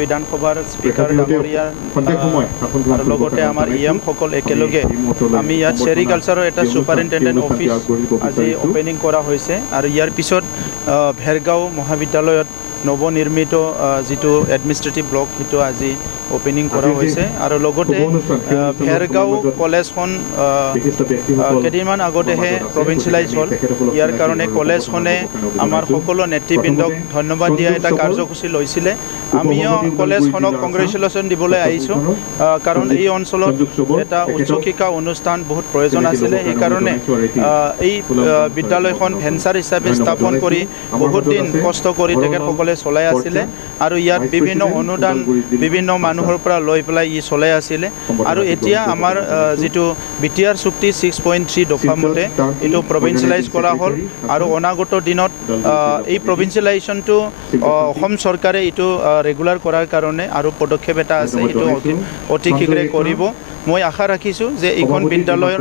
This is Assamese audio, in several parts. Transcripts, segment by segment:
বিধানসভাৰ স্পীকাৰ ডাঙৰীয়া আৰু লগতে আমাৰ ইএম সকল একেলগে আমি ইয়াত চেৰিকালচাৰৰ এটা সুপাৰিনটেণ্ডেণ্ট অফিচ আজি ওপেনিং কৰা হৈছে আৰু ইয়াৰ পিছত ভেৰগাঁও মহাবিদ্যালয়ত নৱনিৰ্মিত যিটো এডমিনিষ্ট্ৰেটিভ ব্লক সেইটো আজি ওপেনিং কৰা হৈছে আৰু লগতে ভেৰগাঁও কলেজখন কেইদিনমান আগতেহে প্ৰভিন্সিয়েলাইজ হ'ল ইয়াৰ কাৰণে কলেজখনে আমাৰ সকলো নেতৃবৃন্দক ধন্যবাদ দিয়া এটা কাৰ্যসূচী লৈছিলে আমিও কলেজখনক কংগ্ৰেচুলেশ্যন দিবলৈ আহিছোঁ কাৰণ এই অঞ্চলত এটা উচ্চ শিক্ষা অনুষ্ঠান বহুত প্ৰয়োজন আছিলে সেইকাৰণে এই বিদ্যালয়খন ভেঞ্চাৰ হিচাপে স্থাপন কৰি বহুত দিন কষ্ট কৰি তেখেতসকলে চলাই আছিলে আৰু ইয়াত বিভিন্ন অনুদান বিভিন্ন মানুহৰ পৰা লৈ পেলাই ই চলাই আছিলে আৰু এতিয়া আমাৰ যিটো বিটিআৰ চুক্তি 6.3 দফা মতে এইটো প্ৰভিন্সিয়েলাইজ কৰা হ'ল আৰু অনাগত দিনত এই প্ৰভিন্সিয়েলাইজেশ্যনটো অসম চৰকাৰে এইটো ৰেগুলাৰ কৰাৰ কাৰণে আৰু পদক্ষেপ এটা আছে এইটো অতি শীঘ্ৰে কৰিব মই আশা ৰাখিছোঁ যে এইখন বিদ্যালয়ৰ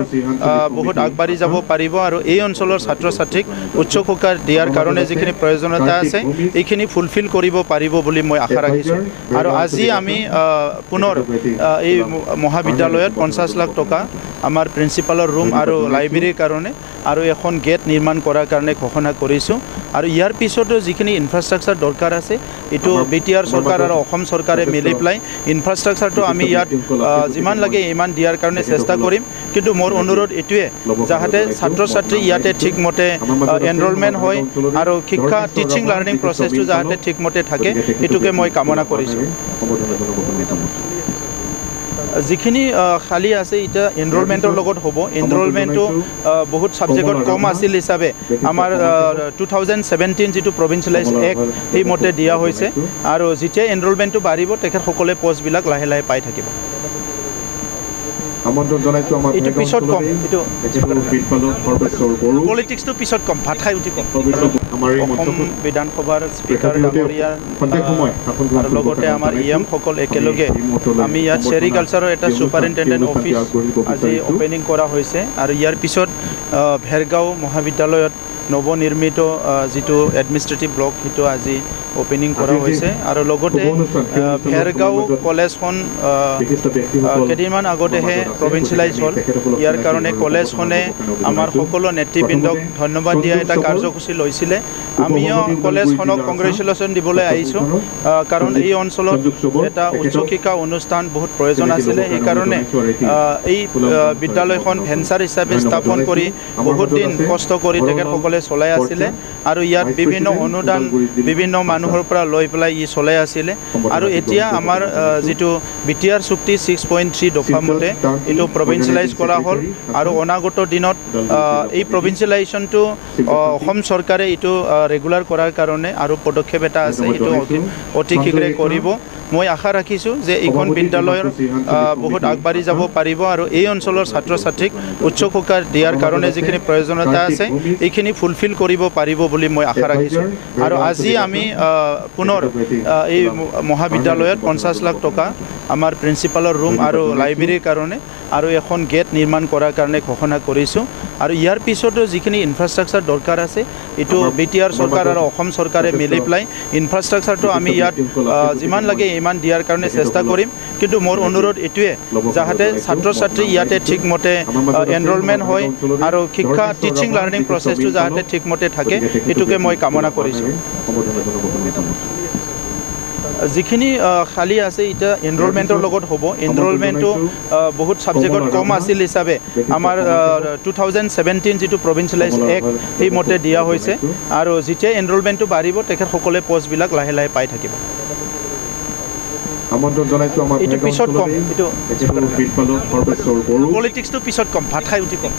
বহুত আগবাঢ়ি যাব পাৰিব আৰু এই অঞ্চলৰ ছাত্ৰ ছাত্ৰীক উচ্চ শিক্ষা দিয়াৰ কাৰণে যিখিনি প্ৰয়োজনীয়তা আছে এইখিনি ফুলফিল কৰিব পাৰিব বুলি মই আশা ৰাখিছোঁ আৰু আজি আমি পুনৰ এই মহাবিদ্যালয়ত 50 লাখ টকা আমাৰ প্ৰিন্সিপালৰ ৰুম আৰু লাইব্ৰেৰীৰ কাৰণে আৰু এখন গেট নিৰ্মাণ কৰাৰ কাৰণে ঘোষণা কৰিছোঁ আৰু ইয়াৰ পিছতো যিখিনি ইনফ্ৰাষ্ট্ৰাকচাৰ দৰকাৰ আছে এইটো বিটিআৰ চৰকাৰ আৰু অসম চৰকাৰে মিলি পেলাই ইনফ্ৰাষ্ট্ৰাকচাৰটো আমি ইয়াত যিমান লাগে ইমান দিয়াৰ কাৰণে চেষ্টা কৰিম কিন্তু মোৰ অনুৰোধ এইটোৱে যাতে ছাত্ৰ ছাত্ৰী ইয়াতে ঠিকমতে এনৰলমেণ্ট হয় আৰু শিক্ষা টিচিং লাৰ্ণিং প্ৰচেছটো যাতে ঠিকমতে থাকে এইটোকে মই কামনা কৰিছোঁ যিখিনি খালী আছে এতিয়া এনৰলমেণ্টৰ লগত হ'ব এনৰলমেণ্টটো বহুত ছাবজেক্টত কম আছিল হিচাপে আমাৰ 2017 যিটো প্ৰভিন্সিয়েলাইজ এক্ট সেইমতে দিয়া হৈছে আৰু যেতিয়া এনৰলমেণ্টটো বাঢ়িব তেখেতসকলে পষ্টবিলাক লাহে লাহে পাই থাকিব আমন্ত্ৰণ জনাইছোঁ আমাৰ এইটো পিছত কম এইটো পলিটিক্সটো পিছত কম ভাত খাই উঠি কম অসম বিধানসভাৰ স্পীকাৰ ডাঙৰীয়া আৰু লগতে আমাৰ ইএম সকল একেলগে আমি ইয়াত চেৰিকালচাৰৰ এটা সুপাৰিনটেণ্ডেণ্ট অফিচ আজি ওপেনিং কৰা হৈছে আৰু ইয়াৰ পিছত ভেৰগাঁও মহাবিদ্যালয়ত নৱনিৰ্মিত যিটো এডমিনিষ্ট্ৰেটিভ ব্লক সেইটো আজি ওপেনিং কৰা হৈছে আৰু লগতে ভেৰগাঁও কলেজখন কেইদিনমান আগতেহে প্ৰভিন্সিয়েলাইজ হ'ল ইয়াৰ কাৰণে কলেজখনে আমাৰ সকলো নেতৃবৃন্দক ধন্যবাদ দিয়া এটা কাৰ্যসূচী লৈছিলে আমিও কলেজখনক কংগ্ৰেচুলেশ্যন দিবলৈ আহিছোঁ কাৰণ এই অঞ্চলত এটা উচ্চ শিক্ষা অনুষ্ঠান বহুত প্ৰয়োজন আছিলে সেইকাৰণে এই বিদ্যালয়খন ভেঞ্চাৰ হিচাপে স্থাপন কৰি বহুত দিন কষ্ট কৰি তেখেতসকলে চলাই আছিলে আৰু ইয়াত বিভিন্ন অনুদান বিভিন্ন মানুহৰ পৰা লৈ পেলাই ই চলাই আছিলে আৰু এতিয়া আমাৰ যিটো বিটিআৰ চুক্তি 6.3 দফা মতে এইটো প্ৰভিন্সিয়েলাইজ কৰা হ'ল আৰু অনাগত দিনত এই প্ৰভিন্সিয়েলাইজেশ্যনটো অসম চৰকাৰে এইটো ৰেগুলাৰ কৰাৰ কাৰণে আৰু পদক্ষেপ এটা আছে এইটো অতি শীঘ্ৰে কৰিব মই আশা ৰাখিছোঁ যে এইখন বিদ্যালয়ৰ বহুত আগবাঢ়ি যাব পাৰিব আৰু এই অঞ্চলৰ ছাত্ৰ ছাত্ৰীক উচ্চ শিক্ষা দিয়াৰ কাৰণে যিখিনি প্ৰয়োজনীয়তা আছে এইখিনি ফুলফিল কৰিব পাৰিব বুলি মই আশা ৰাখিছোঁ আৰু আজি আমি পুনৰ এই মহাবিদ্যালয়ত 50 লাখ টকা আমাৰ প্ৰিন্সিপালৰ ৰুম আৰু লাইব্ৰেৰীৰ কাৰণে আৰু এখন গেট নিৰ্মাণ কৰাৰ কাৰণে ঘোষণা কৰিছোঁ আৰু ইয়াৰ পিছতো যিখিনি ইনফ্ৰাষ্ট্ৰাকচাৰ দৰকাৰ আছে এইটো বিটিআৰ চৰকাৰ আৰু অসম চৰকাৰে মিলি পেলাই ইনফ্ৰাষ্ট্ৰাকচাৰটো আমি ইয়াত যিমান লাগে ইমান দিয়াৰ কাৰণে চেষ্টা কৰিম কিন্তু মোৰ অনুৰোধ এইটোৱে যাতে ছাত্ৰ ছাত্ৰী ইয়াতে ঠিকমতে এনৰলমেণ্ট হয় আৰু শিক্ষা টিচিং লাৰ্ণিং প্ৰচেছটো যাতে ঠিকমতে থাকে এইটোকে মই কামনা কৰিছোঁ যিখিনি খালী আছে এতিয়া এনৰলমেণ্টৰ লগত হ'ব এনৰলমেণ্টটো বহুত ছাবজেক্টত কম আছিল হিচাপে আমাৰ 2017 যিটো প্ৰভিন্সিয়েলাইজ এক্ট সেইমতে দিয়া হৈছে আৰু যেতিয়া এনৰলমেণ্টটো বাঢ়িব তেখেতসকলে পষ্টবিলাক লাহে লাহে পাই থাকিব আমন্ত্ৰণ জনাইছোঁ আমাৰ এইটো পিছত কম এইটো পলিটিক্সটো পিছত কম ভাত খাই উঠি কম